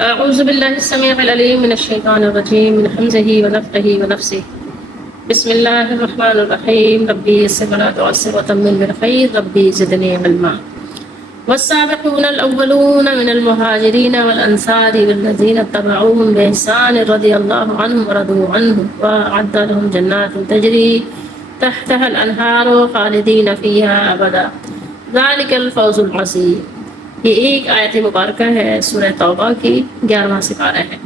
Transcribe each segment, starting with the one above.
أعوذ بالله السميع العليم من الشيطان الرجيم من همزه ونفخه ونفسه. بسم الله الرحمن الرحيم. ربي يسر ولا تعسر وتمم بالخير ربي زدني علما. والسابقون الأولون من المهاجرين والأنصار والذين اتبعوهم بإحسان رضي الله عنهم ورضوا عنه وأعد لهم جنات تجري تحتها الأنهار خالدين فيها أبدا ذلك الفوز العظيم. یہ ایک آیت مبارکہ ہے سورہ توبہ کی 11واں سپارہ ہے،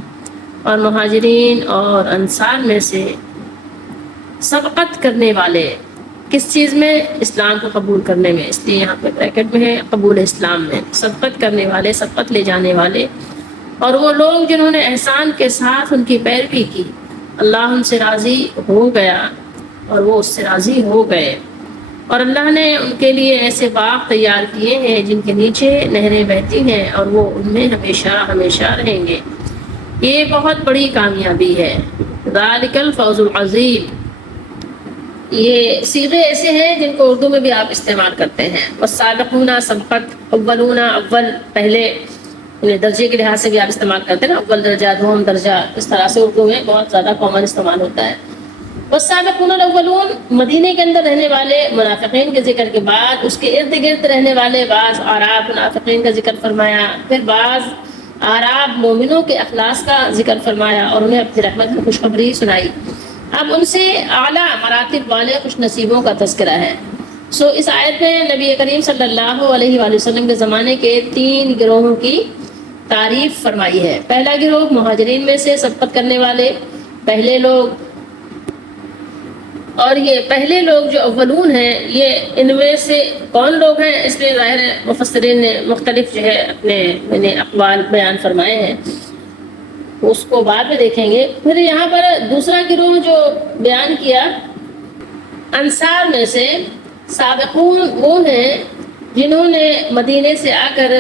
اور مہاجرین اور انصار میں سے سبقت کرنے والے کس چیز میں؟ اسلام کو قبول کرنے میں، اس لیے یہاں پہ بریکٹ میں ہے قبول اسلام میں، سبقت کرنے والے، سبقت لے جانے والے، اور وہ لوگ جنہوں نے احسان کے ساتھ ان کی پیروی کی، اللہ ان سے راضی ہو گیا اور وہ اس سے راضی ہو گئے، اور اللہ نے ان کے لیے ایسے باغ تیار کیے ہیں جن کے نیچے نہریں بہتی ہیں اور وہ ان میں ہمیشہ ہمیشہ رہیں گے۔ یہ بہت بڑی کامیابی ہے۔ ذالک الفوز العظیم، یہ صیغے ایسے ہیں جن کو اردو میں بھی آپ استعمال کرتے ہیں۔ والسابقون سبقت، اولون اول پہلے، درجے کے لحاظ سے بھی آپ استعمال کرتے ہیں نا، اول درجہ، دوم درجہ، اس طرح سے اردو میں بہت زیادہ کامن استعمال ہوتا ہے۔ والسابقون الاولون، مدینے کے اندر رہنے والے منافقین کے ذکر کے بعد اس کے ارد گرد رہنے والے بعض اعراب منافقین کا ذکر فرمایا، پھر بعض اعراب مومنوں کے اخلاص کا ذکر فرمایا اور انہیں اپنی رحمت کی خوشخبری سنائی۔ اب ان سے اعلیٰ مراتب والے خوش نصیبوں کا تذکرہ ہے۔ اس آیت میں نبی کریم صلی اللہ علیہ وآلہ وسلم کے زمانے کے 3 گروہوں کی تعریف فرمائی ہے۔ پہلا گروہ مہاجرین میں سے سبقت کرنے والے پہلے لوگ، اور یہ پہلے لوگ جو اولون ہیں، یہ ان میں سے کون لوگ ہیں؟ اس میں ظاہر ہے مفسرین نے مختلف جو ہے اپنے اقوال بیان فرمائے ہیں، اس کو بعد میں دیکھیں گے۔ پھر یہاں پر دوسرا گروہ جو بیان کیا، انصار میں سے سابقون وہ ہیں جنہوں نے مدینے سے آ کر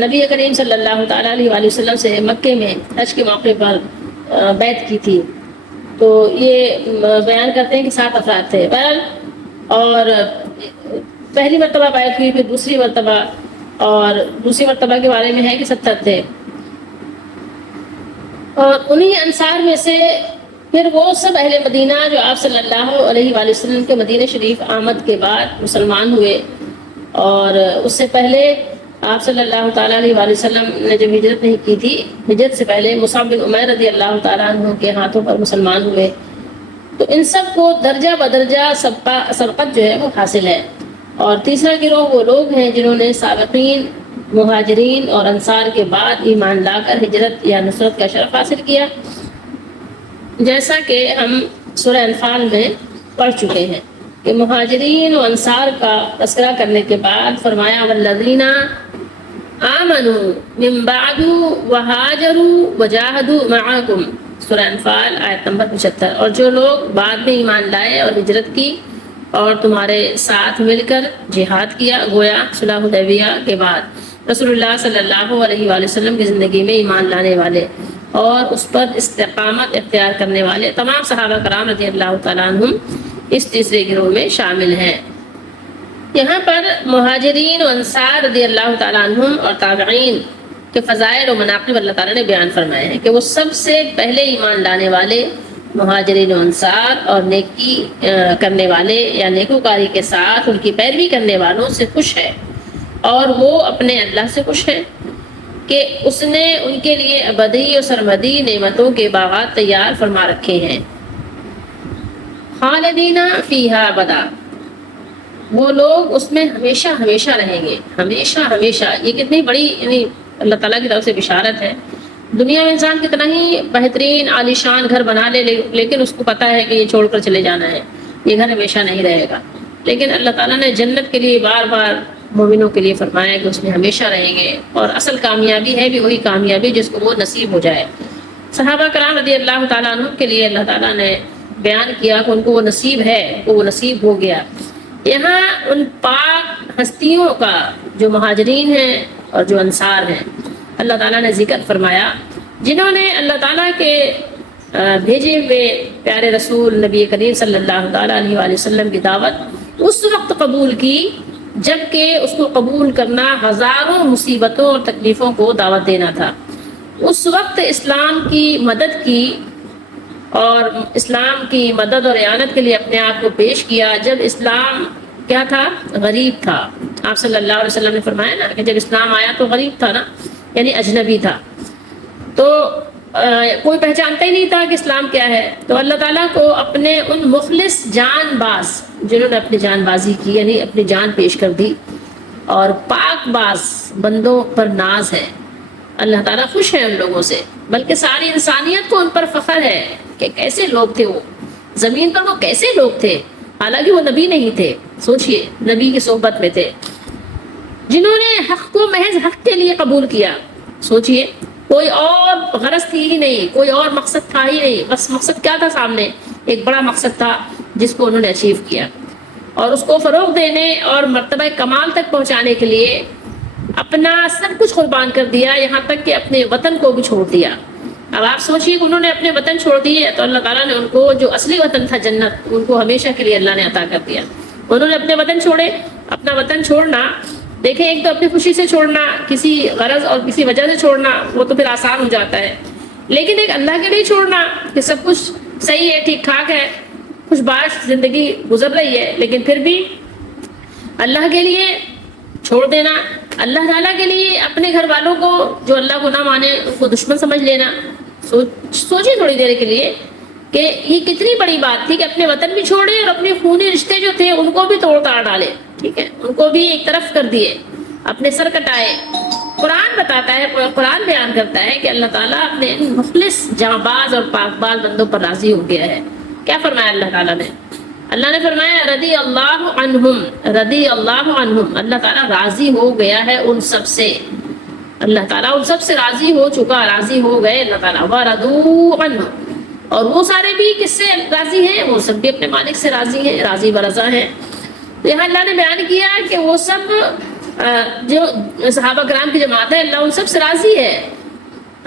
نبی کریم صلی اللہ تعالیٰ علیہ وآلہ وسلم سے مکے میں حج کے موقع پر بیعت کی تھی۔ تو یہ بیان کرتے ہیں کہ 7 افراد تھے بہرحال، اور پہلی مرتبہ بیعت ہوئی، پھر دوسری مرتبہ، اور دوسری مرتبہ کے بارے میں ہے کہ 70 تھے، اور انہی انصار میں سے پھر وہ سب اہل مدینہ جو آپ صلی اللہ علیہ وآلہ وسلم کے مدینہ شریف آمد کے بعد مسلمان ہوئے، اور اس سے پہلے آپ صلی اللہ تعالیٰ علیہ وآلہ وسلم نے جب ہجرت نہیں کی تھی، ہجرت سے پہلے مصعب بن عمیر رضی اللہ تعالیٰ عنہ کے ہاتھوں پر مسلمان ہوئے۔ تو ان سب کو درجہ بدرجہ سبقت جو ہے وہ حاصل ہے۔ اور تیسرا گروہ وہ لوگ ہیں جنہوں نے سابقین مہاجرین اور انصار کے بعد ایمان لا کر ہجرت یا نصرت کا شرف حاصل کیا، جیسا کہ ہم سورہ انفال میں پڑھ چکے ہیں کہ مہاجرین و انصار کا تذکرہ کرنے کے بعد فرمایا والذین آمنوا من بعد وہاجروا وجاہدوا معکم، سورہ انفال آیت نمبر 75۔ اور جو لوگ بعد میں ایمان لائے اور ہجرت کی اور تمہارے ساتھ مل کر جہاد کیا، گویا صلح حدیبیہ کے بعد رسول اللہ صلی اللہ علیہ وآلہ وسلم کی زندگی میں ایمان لانے والے اور اس پر استقامت اختیار کرنے والے تمام صحابہ کرام رضی اللہ تعالیٰ عنہم اس تیسرے گروہ میں شامل ہیں۔ یہاں پر مہاجرین و انصار رضی اللہ تعالیٰ عنہم اور تابعین کے فضائل و مناقب اللہ تعالیٰ نے بیان فرمائے ہیں کہ وہ سب سے پہلے ایمان لانے والے مہاجرین و انصار اور نیکی کرنے والے یا نیکوکاری کے ساتھ ان کی پیروی کرنے والوں سے خوش ہے، اور وہ اپنے اللہ سے خوش ہے کہ اس نے ان کے لیے ابدی و سرمدی نعمتوں کے باغات تیار فرما رکھے ہیں۔ خالدین فیہا ابدا، وہ لوگ اس میں ہمیشہ ہمیشہ رہیں گے، ہمیشہ ہمیشہ۔ یہ کتنی بڑی یعنی اللہ تعالیٰ کی طرف سے بشارت ہے۔ دنیا میں انسان کتنا ہی بہترین عالیشان گھر بنا لے، لیکن اس کو پتہ ہے کہ یہ چھوڑ کر چلے جانا ہے، یہ گھر ہمیشہ نہیں رہے گا۔ لیکن اللہ تعالیٰ نے جنت کے لیے بار بار مومنوں کے لیے فرمایا کہ اس میں ہمیشہ رہیں گے، اور اصل کامیابی ہے بھی وہی کامیابی جس کو وہ نصیب ہو جائے۔ صحابہ کرام رضی اللہ تعالیٰ عنہ کے لیے اللہ تعالیٰ نے بیان کیا کہ ان کو وہ نصیب ہے، وہ نصیب ہو گیا۔ یہاں ان پاک ہستیوں کا جو مہاجرین ہیں اور جو انصار ہیں اللہ تعالیٰ نے ذکر فرمایا، جنہوں نے اللہ تعالیٰ کے بھیجے ہوئے پیارے رسول نبی کریم صلی اللہ تعالیٰ علیہ وآلہ وسلم کی دعوت اس وقت قبول کی جب کہ اس کو قبول کرنا ہزاروں مصیبتوں اور تکلیفوں کو دعوت دینا تھا، اس وقت اسلام کی مدد کی اور اسلام کی مدد اور اعانت کے لیے اپنے آپ کو پیش کیا جب اسلام کیا تھا؟ غریب تھا۔ آپ صلی اللہ علیہ وسلم نے فرمایا نا کہ جب اسلام آیا تو غریب تھا نا، یعنی اجنبی تھا، تو کوئی پہچانتا ہی نہیں تھا کہ اسلام کیا ہے۔ تو اللہ تعالیٰ کو اپنے ان مخلص جان باز جنہوں نے اپنی جان بازی کی، یعنی اپنی جان پیش کر دی، اور پاک باز بندوں پر ناز ہے۔ اللہ تعالیٰ خوش ہے ان لوگوں سے، بلکہ ساری انسانیت کو ان پر فخر ہے کہ کیسے لوگ تھے وہ، زمین پر وہ کیسے لوگ تھے، حالانکہ وہ نبی نہیں تھے، سوچئے نبی کی صحبت میں تھے، جنہوں نے حق کو محض حق کے لیے قبول کیا۔ سوچئے کوئی اور غرض تھی ہی نہیں، کوئی اور مقصد تھا ہی نہیں، بس مقصد کیا تھا؟ سامنے ایک بڑا مقصد تھا جس کو انہوں نے اچیو کیا، اور اس کو فروغ دینے اور مرتبہ کمال تک پہنچانے کے لیے اپنا سب کچھ قربان کر دیا، یہاں تک کہ اپنے وطن کو بھی چھوڑ دیا۔ اب آپ سوچئے کہ انہوں نے اپنے وطن چھوڑ دیے تو اللہ تعالیٰ نے ان کو جو اصلی وطن تھا جنت، ان کو ہمیشہ کے لیے اللہ نے عطا کر دیا۔ انہوں نے اپنے وطن چھوڑے۔ اپنا وطن چھوڑنا، دیکھیں، ایک تو اپنی خوشی سے چھوڑنا، کسی غرض اور کسی وجہ سے چھوڑنا، وہ تو پھر آسان ہو جاتا ہے، لیکن ایک اللہ کے لیے چھوڑنا کہ سب کچھ صحیح ہے، ٹھیک ٹھاک ہے، خوش باش زندگی گزر رہی ہے، لیکن پھر بھی اللہ کے لیے چھوڑ دینا، اللہ تعالیٰ کے لیے اپنے گھر والوں کو جو اللہ کو نہ مانے ان کو دشمن سمجھ لینا۔ سوچیں تھوڑی دیر کے لیے کہ یہ کتنی بڑی بات تھی کہ اپنے وطن بھی چھوڑے اور اپنے خونی رشتے جو تھے ان کو بھی توڑ تاڑ ڈالے، ٹھیک ہے، ان کو بھی ایک طرف کر دیے، اپنے سر کٹائے۔ قرآن بتاتا ہے، قرآن بیان کرتا ہے کہ اللہ تعالیٰ اپنے ان مخلص جانباز اور پاک باز بندوں پر راضی ہو گیا ہے۔ کیا فرمایا اللہ تعالیٰ نے؟ اللہ نے فرمایا رضی اللہ عنہم، رضی اللہ عنہم، اللہ تعالیٰ راضی ہو گیا ہے ان سب سے، اللہ تعالیٰ ان سب سے راضی ہو چکا، راضی ہو گئے اللہ تعالیٰ۔ وَرَضُوا عَنْهُ، اور وہ سارے بھی کس سے راضی ہیں؟ وہ سب بھی اپنے مالک سے راضی ہیں، راضی برضا ہیں۔ تو یہاں اللہ نے بیان کیا کہ وہ سب جو صحابہ کرام کی جماعت ہے، اللہ ان سب سے راضی ہے،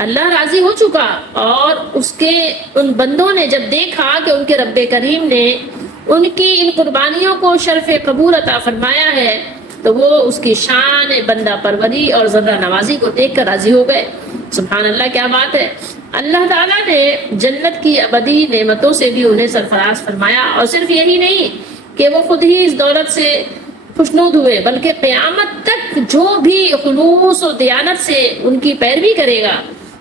اللہ راضی ہو چکا، اور اس کے ان بندوں نے جب دیکھا کہ ان کے رب کریم نے ان کی ان قربانیوں کو شرف قبول عطا فرمایا ہے، تو وہ اس کی شان بندہ پروری اور ذرہ نوازی کو دیکھ کر راضی ہو گئے۔ سبحان اللہ، کیا بات ہے! اللہ تعالیٰ نے جنت کی ابدی نعمتوں سے بھی انہیں سرفراز فرمایا، اور صرف یہی نہیں کہ وہ خود ہی اس دولت سے خوشنود ہوئے، بلکہ قیامت تک جو بھی خلوص و دیانت سے ان کی پیروی کرے گا،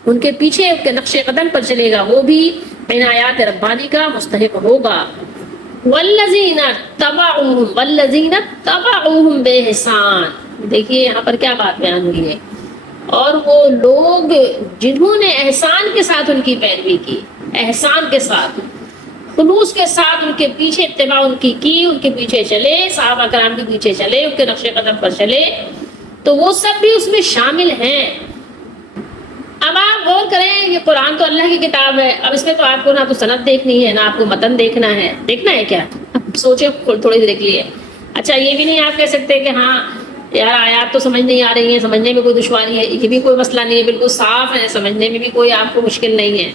ان کے پیچھے ان کے نقش قدم پر چلے گا، وہ بھی عنایات ربانی کا مستحق ہوگا۔ والذین تبعوہم بإحسان، دیکھیے یہاں پر کیا بات بیان ہوئی ہے، اور وہ لوگ جنہوں نے احسان کے ساتھ ان کی پیروی کی، احسان کے ساتھ، خلوص کے ساتھ ان کے پیچھے اتباع ان کی، ان کے پیچھے چلے، صحابہ کرام کے پیچھے چلے، ان کے نقش قدم پر چلے، تو وہ سب بھی اس میں شامل ہیں۔ اب آپ غور کریں، یہ قرآن تو اللہ کی کتاب ہے، اب اس میں تو آپ کو نہ تو سند دیکھنی ہے، نہ آپ کو متن دیکھنا ہے کیا؟ اب سوچیں تھوڑی دیر کے لیے۔ اچھا، یہ بھی نہیں آپ کہہ سکتے کہ ہاں یار آیات تو سمجھ نہیں آ رہی ہیں، سمجھنے میں کوئی دشواری ہے، یہ بھی کوئی مسئلہ نہیں ہے، بالکل صاف ہے، سمجھنے میں بھی کوئی آپ کو مشکل نہیں ہے۔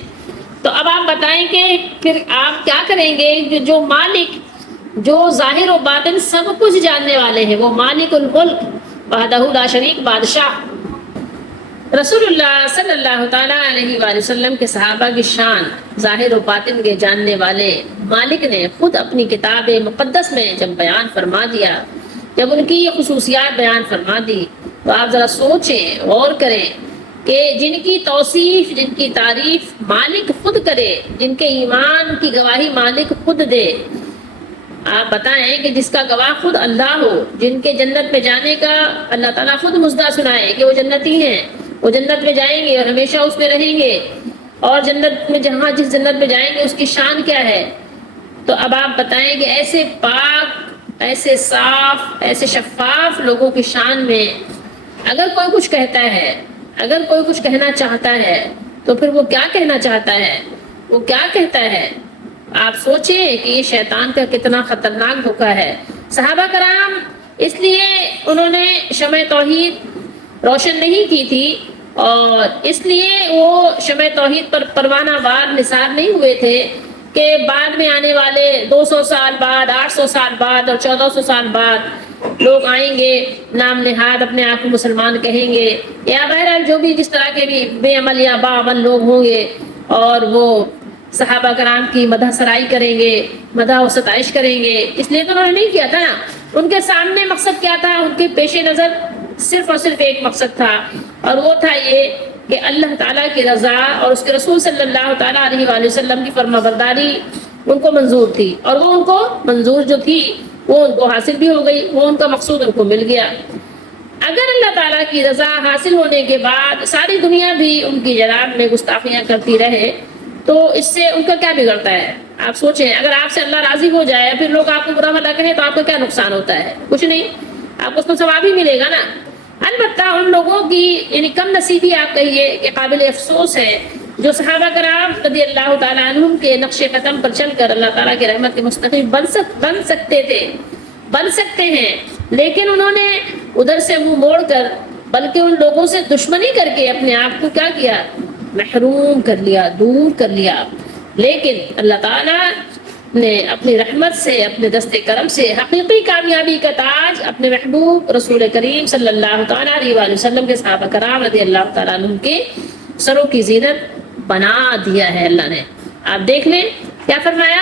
تو اب آپ بتائیں کہ پھر آپ کیا کریں گے؟ جو مالک، جو ظاہر و باطن سب کچھ جاننے والے ہیں، وہ مالک الملک وحدہ لا شریک، بادشاہ رسول اللہ صلی اللہ تعالیٰ علیہ وآلہ وسلم کے صحابہ کی شان ظاہر و باطن کے جاننے والے مالک نے خود اپنی کتاب مقدس میں جب بیان فرما دیا، جب ان کی یہ خصوصیات بیان فرما دی، تو آپ ذرا سوچیں، غور کریں کہ جن کی توصیف، جن کی تعریف مالک خود کرے، جن کے ایمان کی گواہی مالک خود دے، آپ بتائیں کہ جس کا گواہ خود اللہ ہو، جن کے جنت میں جانے کا اللہ تعالیٰ خود مژدہ سنائے کہ وہ جنتی ہیں، وہ جنت میں جائیں گے اور ہمیشہ اس میں رہیں گے، اور جنت میں جس جنت میں جائیں گے اس کی شان کیا ہے۔ تو اب آپ بتائیں کہ ایسے پاک، ایسے صاف، ایسے شفاف لوگوں کی شان میں اگر کوئی کچھ کہتا ہے، اگر کوئی کچھ کہنا چاہتا ہے، تو پھر وہ کیا کہنا چاہتا ہے، وہ کیا کہتا ہے؟ آپ سوچیں کہ یہ شیطان کا کتنا خطرناک دھوکہ ہے۔ صحابہ کرام اس لیے انہوں نے شمع توحید روشن نہیں کی تھی، اور اس لیے وہ شمع توحید پر پروانہ وار نثار نہیں ہوئے تھے کہ بعد میں آنے والے 200 سال بعد، 800 سال بعد اور 1400 سال بعد لوگ آئیں گے نام نہاد اپنے آپ کو مسلمان کہیں گے، یا بہرحال جو بھی جس طرح کے بھی بے عمل یا باعمل لوگ ہوں گے، اور وہ صحابہ کرام کی مدح سرائی کریں گے، مدح و ستائش کریں گے. اس لیے تو انہوں نے نہیں کیا تھا نا. ان کے سامنے مقصد کیا تھا؟ ان کے پیش نظر صرف اور صرف ایک مقصد تھا، اور وہ تھا یہ کہ اللہ تعالیٰ کی رضا اور اس کے رسول صلی اللہ تعالیٰ علیہ وآلہ وسلم کی فرما برداری ان کو منظور تھی، اور وہ ان کو منظور جو تھی وہ ان کو حاصل بھی ہو گئی، وہ ان کا مقصود ان کو مل گیا. اگر اللہ تعالیٰ کی رضا حاصل ہونے کے بعد ساری دنیا بھی ان کی جناب میں گستاخیاں کرتی رہے تو اس سے ان کا کیا بگڑتا ہے؟ آپ سوچیں، اگر آپ سے اللہ راضی ہو جائے پھر لوگ آپ کو برا بھلا کہیں تو آپ کا کیا نقصان ہوتا ہے؟ کچھ نہیں، آپ کو اس میں ثواب ہی ملے گا نا. البتہ ان لوگوں کی یعنی کم نصیبی آپ کہیے کہ قابل افسوس ہے جو صحابہ کرام رضی اللہ تعالیٰ عنہم کے نقش قدم پر چل کر اللہ تعالیٰ کی رحمت کے مستحق بن سکتے تھے، بن سکتے ہیں، لیکن انہوں نے ادھر سے منہ موڑ کر بلکہ ان لوگوں سے دشمنی کر کے اپنے آپ کو کیا کیا؟ محروم کر لیا، دور کر لیا. لیکن اللہ تعالیٰ نے اپنی رحمت سے، اپنے دست کرم سے حقیقی کامیابی کا تاج اپنے محبوب رسول کریم صلی اللہ تعالیٰ علیہ وآلہ وسلم کے صحابہ کرام رضی اللہ تعالیٰ عنہ کے سروں کی زینت بنا دیا ہے اللہ نے. آپ دیکھ لیں کیا فرمایا؟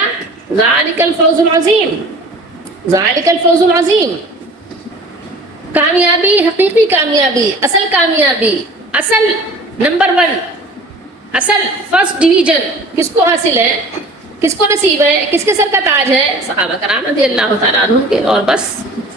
ذالک الفوز العظیم، ذالک الفوز العظیم. کامیابی، حقیقی کامیابی، اصل کامیابی، اصل نمبر 1، اصل فرسٹ ڈویژن کس کو حاصل ہے؟ کس کو نصیب ہے؟ کس کے سر کا تاج ہے؟ صحابہ کرام رضی اللہ تعالیٰ عنہ کے. اور بس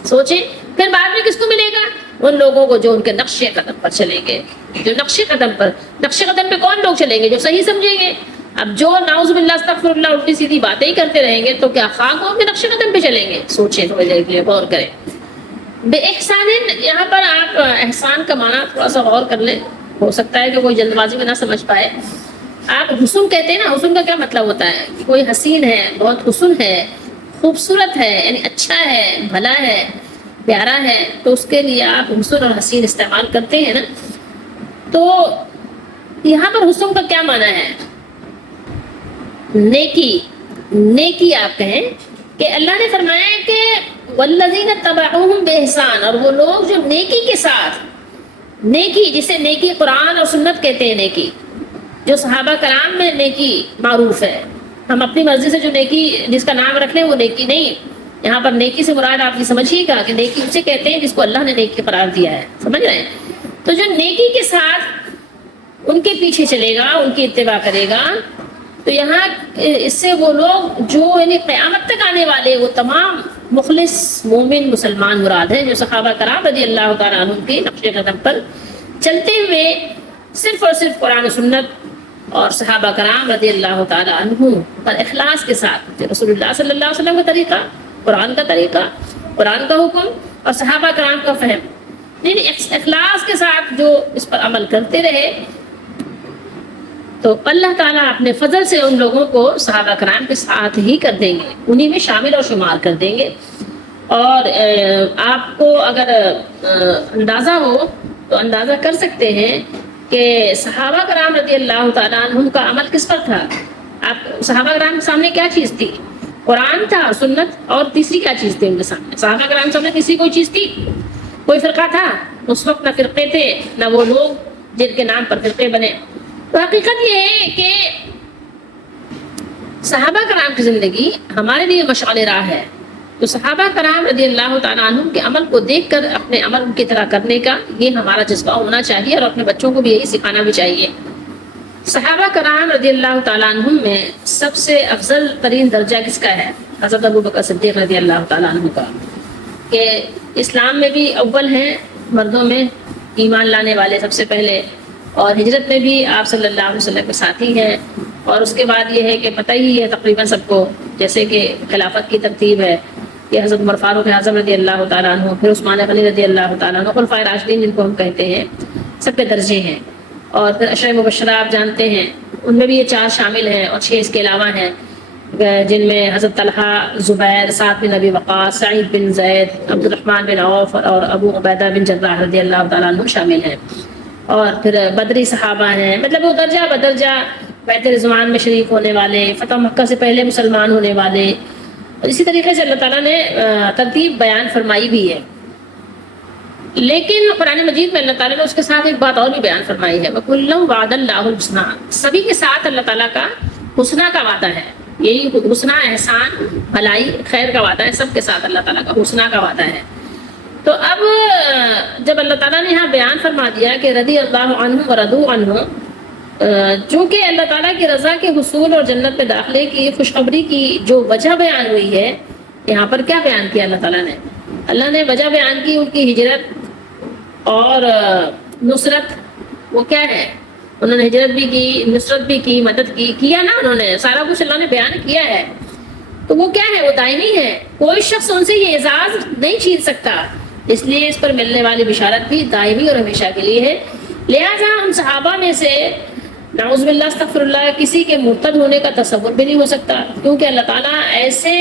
سوچیں پھر بعد میں کس کو ملے گا؟ ان لوگوں کو جو ان کے نقش قدم پر چلیں گے، جو نقش قدم پہ کون لوگ چلیں گے؟ جو صحیح سمجھیں گے. اب جو نعوذ باللہ استغفر اللہ الٹی سیدھی باتیں ہی کرتے رہیں گے تو کیا خاک ہو کے نقش قدم پہ چلیں گے؟ سوچیں تھوڑی دیر کے لیے، غور کریں. بے احسان، یہاں پر آپ احسان کا معنی تھوڑا سا غور کر لیں، ہو سکتا ہے کہ کوئی جلد بازی میں نہ سمجھ پائے. آپ حسن کہتے ہیں نا، حسن کا کیا مطلب ہوتا ہے؟ کہ کوئی حسین ہے، بہت حسن ہے، خوبصورت ہے، یعنی اچھا ہے، بھلا ہے، پیارا ہے، تو اس کے لیے آپ حسن اور حسین استعمال کرتے ہیں نا. تو یہاں پر حسن کا کیا معنی ہے؟ نیکی، نیکی آپ کہیں کہ اللہ نے فرمایا ہے کہ والذین تبعوہم بإحسان، اور وہ لوگ جو نیکی کے ساتھ، نیکی جسے نیکی قرآن اور سنت کہتے ہیں، نیکی جو صحابہ کرام میں نیکی معروف ہے. ہم اپنی مرضی سے جو نیکی جس کا نام رکھ لیں وہ نیکی نہیں. یہاں پر نیکی سے مراد آپ یہ سمجھیے گا کہ نیکی اسے کہتے ہیں جس کو اللہ نے نیکی قرار دیا ہے. سمجھ رہے ہیں؟ تو جو نیکی کے ساتھ ان کے پیچھے چلے گا، ان کی اتباع کرے گا، تو یہاں اس سے وہ لوگ جو یعنی قیامت تک آنے والے وہ تمام مخلص مومن مسلمان مراد ہیں جو صحابہ کرام رضی اللہ تعالیٰ عنہ کے نقش قدم پر چلتے ہوئے صرف اور صرف قرآن و سنت اور صحابہ کرام رضی اللہ تعالیٰ عنہ پر اخلاص کے ساتھ رسول اللہ صلی اللہ علیہ وسلم کا طریقہ، قرآن کا طریقہ، قرآن کا حکم اور صحابہ کرام کا فہم، یعنی اخلاص کے ساتھ جو اس پر عمل کرتے رہے تو اللہ تعالیٰ اپنے فضل سے ان لوگوں کو صحابہ کرام کے ساتھ ہی کر دیں گے، انہی میں شامل اور شمار کر دیں گے. اور آپ کو اگر اندازہ ہو تو اندازہ کر سکتے ہیں کہ صحابہ کرام رضی اللہ تعالیٰ عنہم کا عمل کس پر تھا. آپ صحابہ کرام کے سامنے کیا چیز تھی؟ قرآن تھا، سنت، اور تیسری کیا چیز تھی ان کے سامنے؟ صحابہ کرام کے سامنے تیسری کوئی چیز تھی؟ کوئی فرقہ تھا؟ اس وقت نہ فرقے تھے نہ وہ لوگ جن کے نام پر فرقے بنے. تو حقیقت یہ ہے کہ صحابہ کرام کی زندگی ہمارے لیے مشعل راہ ہے. تو صحابہ کرام رضی اللہ تعالیٰ عنہ کے عمل کو دیکھ کر اپنے عمل ان کی طرح کرنے کا یہ ہمارا جذبہ ہونا چاہیے، اور اپنے بچوں کو بھی یہی سکھانا بھی چاہیے. صحابہ کرام رضی اللہ تعالیٰ عنہ میں سب سے افضل ترین درجہ کس کا ہے؟ حضرت ابوبکر صدیق رضی اللہ تعالیٰ عنہ کا، کہ اسلام میں بھی اول ہیں مردوں میں ایمان لانے والے سب سے پہلے، اور ہجرت میں بھی آپ صلی اللہ علیہ وسلم کے ساتھی ہیں. اور اس کے بعد یہ ہے کہ پتہ ہی ہے تقریباً سب کو، جیسے کہ خلافت کی ترتیب ہے کہ حضرت عمر فاروق اعظم رضی اللہ تعالیٰ عنہ، پھر عثمان غنی رضی اللہ تعالیٰ عنہ، خلفائے راشدین جن کو ہم کہتے ہیں، سب کے درجے ہیں. اور پھر عشرہ مبشرہ آپ جانتے ہیں، ان میں بھی یہ 4 شامل ہیں، اور 6 اس کے علاوہ ہیں جن میں حضرت طلحہ، زبیر، سعد بن ابی وقاص، سعید بن زید، عبد الرحمن بن عوف اور ابو عبیدہ بن جراح رضی اللہ تعالیٰ عنہ شامل ہیں. اور پھر بدری صحابہ ہیں، مطلب وہ درجہ بدرجہ بیت رضوان میں شریک ہونے والے، فتح مکہ سے پہلے مسلمان ہونے والے. اور اسی طریقے سے اللہ تعالیٰ نے ترتیب بیان فرمائی بھی ہے لیکن قرآن مجید میں اللہ تعالیٰ نے اس کے ساتھ ایک بات اور بھی بیان فرمائی ہے، وَكُلًّا وَعَدَ اللَّهُ الْحُسْنَىٰ، سبھی کے ساتھ اللہ تعالیٰ کا حسنہ کا وعدہ ہے، یہی حسنہ احسان بھلائی خیر کا وعدہ ہے، سب کے ساتھ اللہ تعالیٰ کا حسنہ کا وعدہ ہے۔ تو اب جب اللہ تعالیٰ نے یہاں بیان فرما دیا کہ رضی اللہ عنہ ورضوا عنہ، چونکہ اللہ تعالیٰ کی رضا کے حصول اور جنت میں داخلے کی خوشخبری کی جو وجہ بیان ہوئی ہے، یہاں پر کیا بیان کیا اللہ تعالیٰ نے؟ اللہ نے وجہ بیان کی ان کی ہجرت اور نصرت، وہ کیا ہے؟ انہوں نے ہجرت بھی کی، نصرت بھی کی، مدد کی، کیا نا، انہوں نے سارا کچھ اللہ نے بیان کیا ہے۔ تو وہ کیا ہے؟ وہ دائمی ہے، کوئی شخص ان سے یہ اعزاز نہیں چھین سکتا، اس لیے اس پر ملنے والی بشارت بھی دائمی اور ہمیشہ کے لیے ہے۔ لہٰذا ہم صحابہ میں سے نعوذ باللہ استغفر اللہ کسی کے مرتد ہونے کا تصور بھی نہیں ہو سکتا، کیونکہ اللہ تعالیٰ ایسے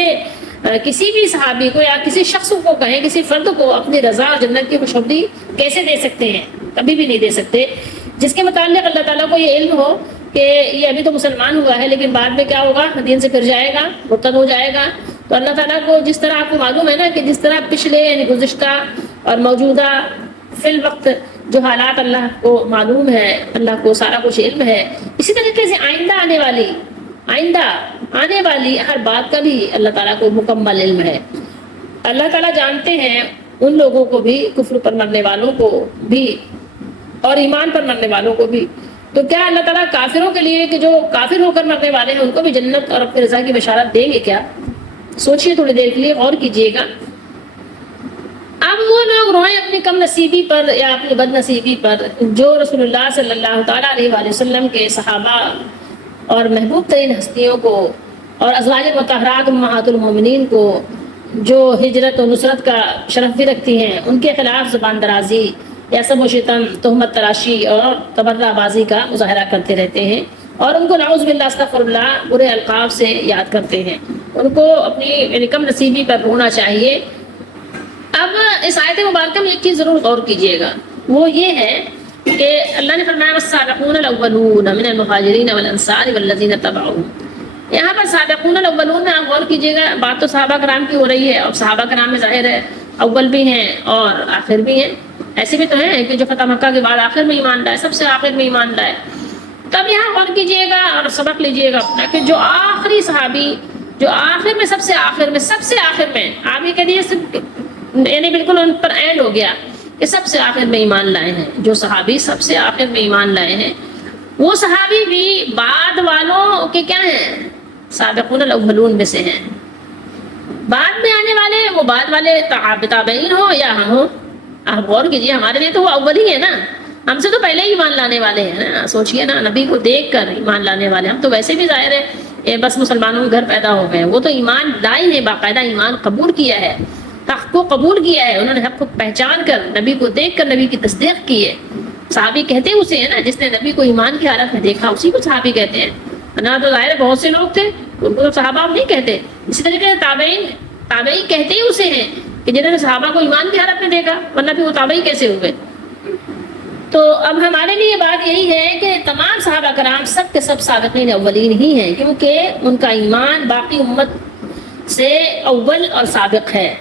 کسی بھی صحابی کو یا کسی شخص کو کہیں، کسی فرد کو اپنی رضا اور جنت کی خوشخبری کیسے دے سکتے ہیں؟ کبھی بھی نہیں دے سکتے، جس کے متعلق اللہ تعالیٰ کو یہ علم ہو کہ یہ ابھی تو مسلمان ہوا ہے لیکن بعد میں کیا ہوگا، دین سے پھر جائے گا، مرتد ہو جائے گا۔ تو اللہ تعالیٰ کو جس طرح آپ کو معلوم ہے نا کہ جس طرح پچھلے یعنی گزشتہ اور موجودہ فی الوقت جو حالات اللہ کو معلوم ہے، اللہ کو سارا کچھ علم ہے، اسی طریقے سے آئندہ آنے والی ہر بات کا بھی اللہ تعالیٰ کو مکمل علم ہے۔ اللہ تعالیٰ جانتے ہیں ان لوگوں کو بھی، کفر پر مرنے والوں کو بھی اور ایمان پر مرنے والوں کو بھی۔ تو کیا اللہ تعالیٰ کافروں کے لیے کہ جو کافر ہو کر مرنے والے ہیں ان کو بھی جنت اور اپنی رضا کی بشارت دیں گے کیا؟ سوچئے تھوڑی دیر کے لیے، غور کیجئے گا۔ اب وہ لوگ روئیں اپنی کم نصیبی پر یا اپنی بد نصیبی پر جو رسول اللہ صلی اللہ تعالیٰ علیہ وآلہ وسلم کے صحابہ اور محبوب ترین ہستیوں کو اور ازواج مطہرات امہات المومنین کو جو ہجرت و نصرت کا شرف بھی رکھتی ہیں، ان کے خلاف زبان درازی یا سب و شتم، تہمت تراشی اور تبرہ بازی کا مظاہرہ کرتے رہتے ہیں، اور ان کو نعوذ باللہ استغفر اللہ برے القاب سے یاد کرتے ہیں۔ ان کو اپنی یعنی کم نصیبی پر رونا چاہیے۔ اب اس آیت مبارکہ میں ایک چیز ضرور غور کیجیے گا، وہ یہ ہے کہ اللہ نے فرمایا والسابقون الاولون من المہاجرین والانصار والذین اتبعوہم۔ یہاں پر سابقون الاولون میں آپ غور کیجیے گا، بات تو صحابہ کرام کی ہو رہی ہے، اور صحابہ کرام میں ظاہر ہے اول بھی ہیں اور آخر بھی ہیں، ایسے بھی تو ہیں کہ جو فتح مکہ کے بعد آخر میں ایمان لائے، سب سے آخر میں ایمان لائے۔ تب یہاں غور کیجیے گا اور سبق لیجیے گا اپنا کہ جو آخری صحابی، جو آخر میں سب سے آخر میں آپ یہ کہہ دیجیے یعنی بالکل ان پر اینڈ ہو گیا کہ سب سے آخر میں ایمان لائے ہیں، جو صحابی سب سے آخر میں ایمان لائے ہیں، وہ صحابی بھی بعد والوں کے کیا ہیں؟ سابقون الاولون میں سے ہیں۔ بعد میں آنے والے وہ بعد والے تابعین ہو یا ہم ہو، آپ غور کیجیے، ہمارے لیے تو وہ اول ہی ہے نا، ہم سے تو پہلے ہی ایمان لانے والے ہیں نا۔ سوچئے نا، نبی کو دیکھ کر ایمان لانے والے، ہم تو ویسے بھی ظاہر ہے بس مسلمانوں کے گھر پیدا ہو گئے، وہ تو ایمان لائے ہیں، باقاعدہ ایمان قبول کیا ہے، حق کو قبول کیا ہے، انہوں نے حق کو پہچان کر نبی کو دیکھ کر نبی کی تصدیق کی ہے۔ صحابی کہتے ہیں اسے ہے نا، جس نے نبی کو ایمان کی حالت میں دیکھا اسی کو صحابی کہتے ہیں، ورنہ تو ظاہر بہت سے لوگ تھے ان کو تو صحابہ نہیں کہتے۔ اسی طریقے سے تابعین کہتے ہی اسے ہیں کہ جنہوں نے صحابہ کو ایمان کی حالت میں دیکھا، ورنہ پھر وہ تابعی کیسے ہوئے؟ تو اب ہمارے لیے بات یہی ہے کہ تمام صحابہ کرام سب کے سب سابقین اولین ہی ہیں، کیونکہ ان کا ایمان باقی امت سے اول اور سابق ہے۔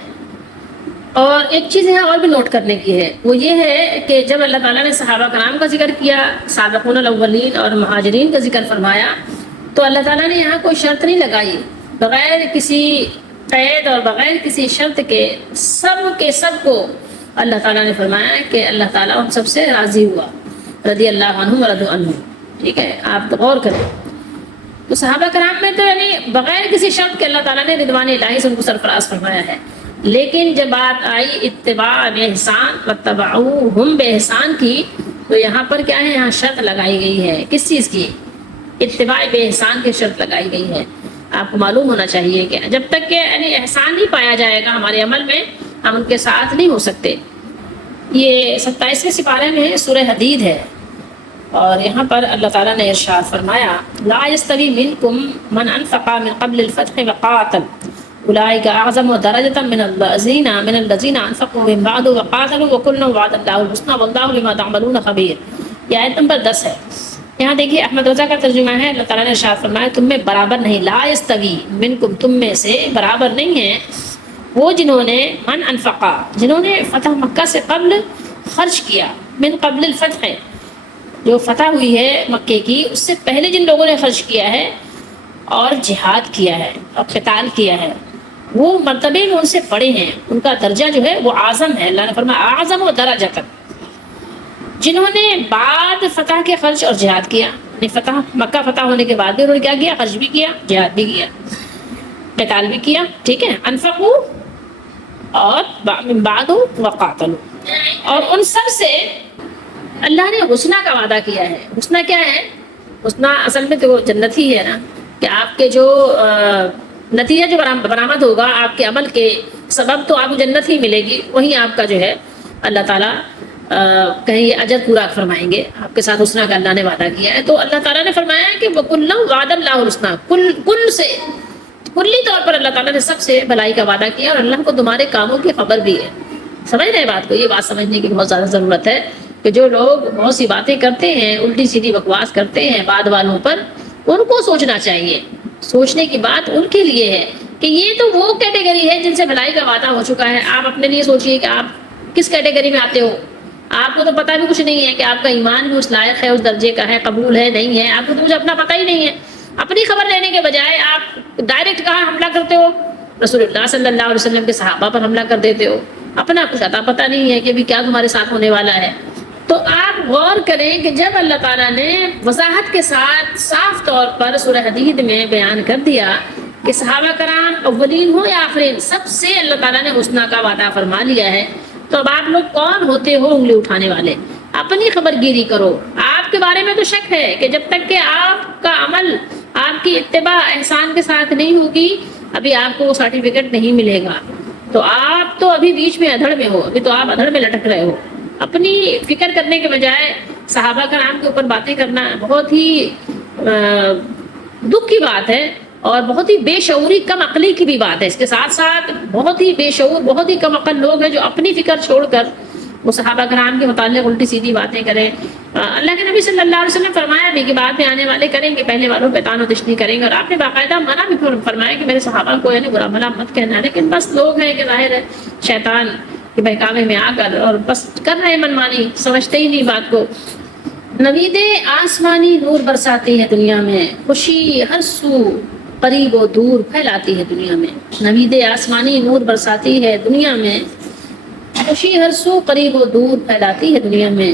اور ایک چیز یہاں اور بھی نوٹ کرنے کی ہے، وہ یہ ہے کہ جب اللہ تعالیٰ نے صحابہ کرام کا ذکر کیا، سابقون الاولین اور مہاجرین کا ذکر فرمایا، تو اللہ تعالیٰ نے یہاں کوئی شرط نہیں لگائی، بغیر کسی قید اور بغیر کسی شرط کے سب کو اللہ تعالیٰ نے فرمایا کہ اللہ تعالیٰ ان سب سے راضی ہوا، رضی اللہ عنہم ورضوا عنہ۔ ٹھیک ہے، آپ غور کریں تو صحابہ کرام میں تو یعنی بغیر کسی شرط کے اللہ تعالیٰ نے رضوان الہی سے ان کو سرفراز فرمایا ہے، لیکن جب بات آئی اتباع بِإِحْسَان وَاتَّبَعُوهُمْ بِإِحْسَان کی، تو یہاں پر کیا ہے؟ یہاں شرط لگائی گئی ہے، کس چیز کی؟ اتباع بِإِحْسَان کی شرط لگائی گئی ہے۔ آپ کو معلوم ہونا چاہیے کہ جب تک کہ یعنی احسان نہیں پایا جائے گا ہمارے عمل میں، ہم ان کے ساتھ نہیں ہو سکتے۔ یہ 27ویں سپارے میں سورہ حدید ہے، اور یہاں پر اللہ تعالیٰ نے ارشاد فرمایا لا يستوي منكم من انفق من قبل الفتح وقاتل اولئک اعظم درجة من الذین انفقوا من بعد وقاتلوا وكلا وعد اللہ الحسنى واللہ بما تعملون خبیر۔ یہ آیت نمبر 10 ہے۔ یہاں دیکھیے احمد رضا کا ترجمہ ہے، اللہ تعالیٰ نے ارشاد فرمایا تم میں برابر نہیں، لا يستوي منکم، تم میں سے برابر نہیں ہے وہ جنہوں نے من انفقا، جنہوں نے فتح مکہ سے قبل خرچ کیا، من قبل الفتح، جو فتح ہوئی ہے مکے کی اس سے پہلے جن لوگوں نے خرچ کیا ہے اور جہاد کیا ہے اور قتال کیا ہے، وہ مرتبے میں ان سے بڑے ہیں، ان کا درجہ جو ہے وہ اعظم ہے۔ اللہ نے فرمایا اعظم و درجۃ، جنہوں نے بعد فتح کے خرچ اور جہاد کیا، یعنی فتح مکہ فتح ہونے کے بعد بھی انہوں نے کیا کیا؟ خرچ بھی کیا، جہاد بھی کیا، قتال بھی کیا، ٹھیک ہے، انفقوا اور من بعد وقاتلوا، اور ان سب سے اللہ نے حسنہ کا وعدہ کیا ہے۔ حسنہ کیا ہے؟ حسنہ اصل میں تو جنت ہی ہے نا، کہ آپ کے جو نتیجہ جو برآمد ہوگا آپ کے عمل کے سبب، تو آپ کو جنت ہی ملے گی، وہیں آپ کا جو ہے اللہ تعالیٰ کہیں یہ اجر پورا فرمائیں گے، آپ کے ساتھ حسنہ کا اللہ نے وعدہ کیا ہے۔ تو اللہ تعالیٰ نے فرمایا کہ وَكُلًّا وَعَدَ اللَّهُ الْحُسْنَىٰ، کل سے کلی طور پر اللہ تعالیٰ نے سب سے بھلائی کا وعدہ کیا، اور اللہ کو تمہارے کاموں کی خبر بھی ہے۔ سمجھ رہے بات کو؟ یہ بات سمجھنے کی بہت زیادہ ضرورت ہے کہ جو لوگ بہت سی باتیں کرتے ہیں، الٹی سیدھی بکواس کرتے ہیں بعد والوں پر، ان کو سوچنا چاہیے، سوچنے کی بات ان کے لیے ہے کہ یہ تو وہ کیٹیگری ہے جن سے بھلائی کا وعدہ ہو چکا ہے۔ آپ اپنے لیے سوچئے کہ آپ کس کیٹیگری میں آتے ہو۔ آپ کو تو پتہ بھی کچھ نہیں ہے کہ آپ کا ایمان بھی اس لائق ہے، اس درجے کا ہے، قبول ہے نہیں ہے، آپ کو تو مجھے اپنا پتہ ہی نہیں ہے۔ اپنی خبر لینے کے بجائے آپ ڈائریکٹ کہاں حملہ کرتے ہو؟ رسول اللہ صلی اللہ علیہ وسلم کے صحابہ پر حملہ کر دیتے ہو، اپنا کچھ عطا پتہ نہیں ہے کہ بھی کیا تمہارے ساتھ ہونے والا ہے۔ تو آپ غور کریں کہ جب اللہ تعالیٰ نے وضاحت کے ساتھ صاف طور پر سورہ حدید میں بیان کر دیا کہ صحابہ کرام اولین ہو یا آخرین، سب سے اللہ تعالیٰ نے حسنہ کا وعدہ فرما لیا ہے، تو اب آپ لوگ کون ہوتے ہو انگلی اٹھانے والے؟ اپنی خبر گیری کرو۔ آپ کے بارے میں تو شک ہے کہ جب تک کہ آپ کا عمل، آپ کی اتباع احسان کے ساتھ نہیں ہوگی، ابھی آپ کو وہ سرٹیفکیٹ نہیں ملے گا۔ تو آپ تو ابھی بیچ میں ادھڑ میں ہو، ابھی تو آپ ادھڑ میں لٹک رہے ہو۔ اپنی فکر کرنے کے بجائے صحابہ کرام کے اوپر باتیں کرنا بہت ہی دکھ کی بات ہے، اور بہت ہی بے شعوری، کم عقلی کی بھی بات ہے۔ اس کے ساتھ ساتھ بہت ہی بے شعور، بہت ہی کم عقل لوگ ہیں جو اپنی فکر چھوڑ کر وہ صحابہ کرام کے متعلق الٹی سیدھی باتیں کریں۔ اللہ کے نبی صلی اللہ علیہ وسلم فرمایا بھی کہ بعد میں آنے والے کریں گے، پہلے والوں پہ تان و تشنی کریں گے، اور آپ نے باقاعدہ منع بھی فرمایا کہ میرے صحابہ کو یعنی برا بھلا مت کہنا، لیکن بس لوگ ہیں کہ ظاہر ہے شیطان کے بہکاوے میں آ کر اور بس کر رہے منمانی، سمجھتے ہی نہیں بات کو۔ نوید آسمانی نور برساتی ہے دنیا میں، خوشی ہر سو قریب و دور پھیلاتی ہے دنیا میں۔ نوید آسمانی نور برساتی ہے دنیا میں، خوشی ہر سو قریب و دور پھیلاتی ہے دنیا میں۔